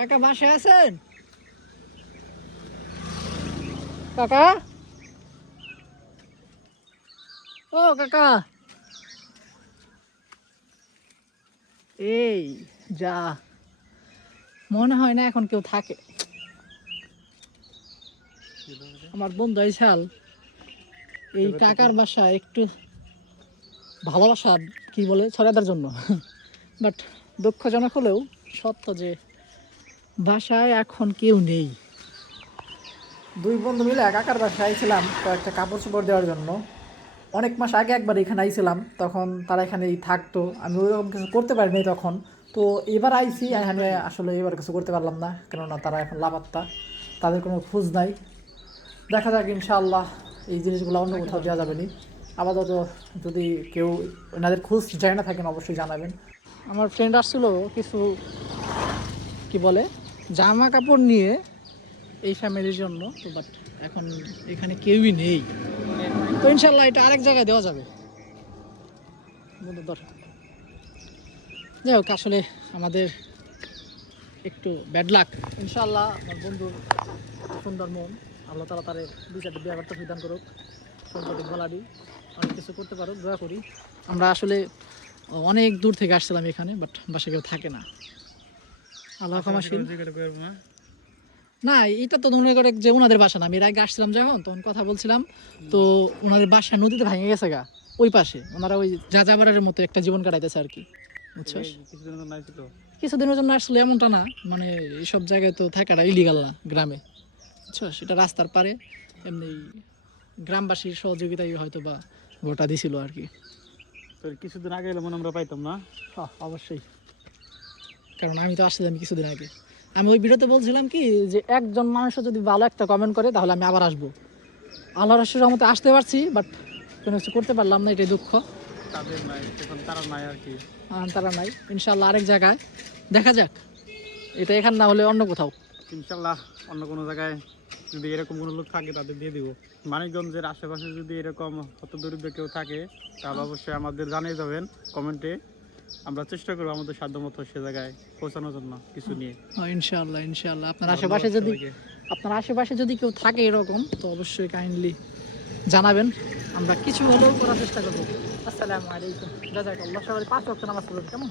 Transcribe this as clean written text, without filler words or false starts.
কাকা বাসায় আছেন? কাকা, ও কাকা, এই যা, মনে হয় না এখন কেউ থাকে। আমার বন্ধু আইসাল এই কাকার বাসা একটু ভালোবাসা কি বলে ছড়াদার জন্য, বাট দুঃখজনক হলেও সত্য যে বাসায় এখন কেউ নেই। দুই বন্ধু মিলে কাকার বাসায় আইছিলাম কয়েকটা কাপড় চোপড় দেওয়ার জন্য। অনেক মাস আগে একবার এখানে আইছিলাম, তখন তারা এখানেই থাকতো, আমি ওইরকম কিছু করতে পারিনি তখন। তো এবার আইছি এখানে, আসলে এবার কিছু করতে পারলাম না, কেননা তারা এখন লাপাত্তা, তাদের কোনো খোঁজ নাই। দেখা যাক ইনশাআল্লাহ এই জিনিসগুলো অন্য কোথাও দেওয়া যাবে না। আপাতত যদি কেউ এনাদের খোঁজ যায় না থাকেন অবশ্যই জানাবেন। আমার ফ্রেন্ড আসছিল কিছু কি বলে জামা কাপড় নিয়ে এই ফ্যামিলির জন্য, তো বাট এখন এখানে কেউই নেই, তো ইনশাল্লাহ এটা আরেক জায়গায় দেওয়া যাবে। বন্ধুদের যাই হোক, আসলে আমাদের একটু ব্যাড লাক। ইনশাল্লাহ আমার বন্ধুর সুন্দর মন, আল্লাহ তালা তারে দুই চারটে বিয়ে করতে বিধান করুক, সম্পত্তি গলাডি অনেক কিছু করতে পারুক, দোয়া করি। আমরা আসলে অনেক দূর থেকে আসছিলাম এখানে, বাট বাসা কেউ থাকে না। আল্লাহ ক্ষমাশীল। না, এটা তো মনে করে যে ওনাদের বাসা না, আমি এর আগে আসছিলাম যখন, তখন কথা বলছিলাম, তো ওনাদের বাসা নদীতে ভেঙে গেছে গা, ওই পাশে ওনারা ওই যাযাবরের মতো একটা জীবন কাটাইতেছে আর কি, বুঝছস? কিছুদিনের জন্য আসলে এমনটা না, মানে এইসব জায়গায় তো থাকাটা ইলিগাল না গ্রামে, বুঝছস? এটা রাস্তার পারে, এমনি গ্রামবাসীর সহযোগিতায় হয়তো বা গোটা দিছিল আর কি। কিছুদিন আগে এলে মনে আমরা পাইতাম না। হ্যাঁ অবশ্যই, কারণ আমি তো আসছিলাম কিছুদিন আগে। আমি ওই ভিডিওতে বলছিলাম কি যে একজন মানুষও যদি ভালো একটা কমেন্ট করে তাহলে আমি আবার আসবো। আল্লাহর রহমতে আসতে পারছি, বাট কোনো কিছু করতে পারলাম না, এটাই দুঃখ। তাদের নাই, এখন তারা নাই আর কি। তারা নাই, ইনশাল্লাহ আরেক জায়গায় দেখা যাক, এটা এখানে না হলে অন্য কোথাও। ইনশাল্লাহ অন্য কোনো জায়গায় যদি এরকম কোনো লোক থাকে তাদের দিয়ে দিব। মানিকগঞ্জের আশেপাশে যদি এরকম হতদরিদ্র কেউ থাকে তাহলে অবশ্যই আমাদের জানিয়ে যাবেন কমেন্টে। আমরা চেষ্টা করবো আমাদের সাধ্যমতো সে জায়গায় পৌঁছানোর জন্য কিছু নিয়ে। ইনশাল্লাহ ইনশাল্লাহ আপনার আশেপাশে যদি কেউ থাকে এরকম, তো অবশ্যই কাইন্ডলি জানাবেন, আমরা কিছু হলেও করার চেষ্টা করবো। আসসালামু আলাইকুম, জাযাকাল্লাহ। সবাই 5 ওয়াক্ত নামাজ পড়বেন, কেমন?